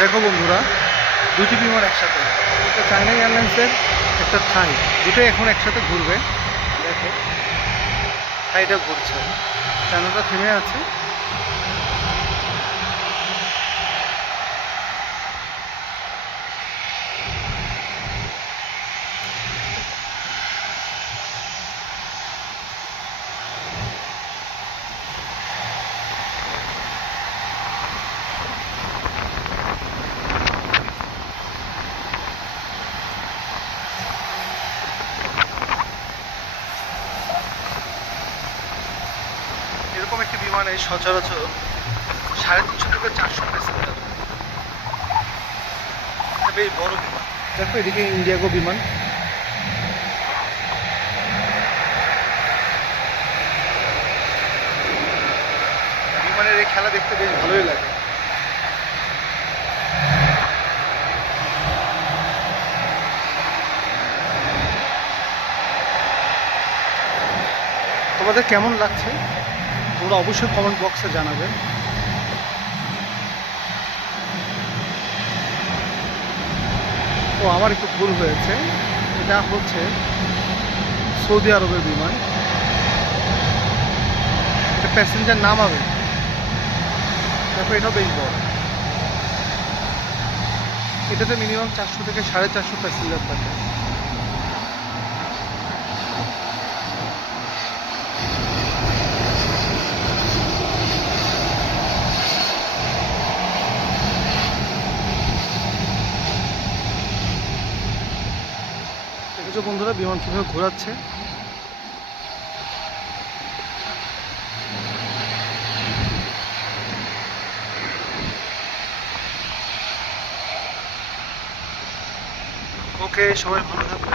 দেখো বন্ধুরা, দুটি বিমান একসাথে, একটা চায়না এয়ারলাইন্সের, একটা থাই, দুটোই এখন একসাথে ঘুরবে। দেখো থাইটা ঘুরছে, চায়নাটা থেমে আছে। এরকম একটি বিমানে সচরাচর 350 থেকে 400 প্যাসেঞ্জার। বেশ বড় বিমান। দেখো এদিকে ইন্ডিয়াগো বিমান। বিমানের এই খেলা দেখতে বেশ ভালোই লাগে। তোমাদের কেমন লাগছে তোমরা অবশ্যই কমেন্ট বক্সে জানাবে। ও আমার একটু ভুল হয়েছে, এটা হচ্ছে সৌদি আরবের বিমান। এটা প্যাসেঞ্জার নামাবে। দেখো এটাও বেশ বড়। এটাতে মিনিমাম 400 থেকে 450 প্যাসেঞ্জার থাকে। দেখেছো বন্ধুরা বিমান কীভাবে ঘোরাচ্ছে। ওকে, সবাই ভালো থাকো।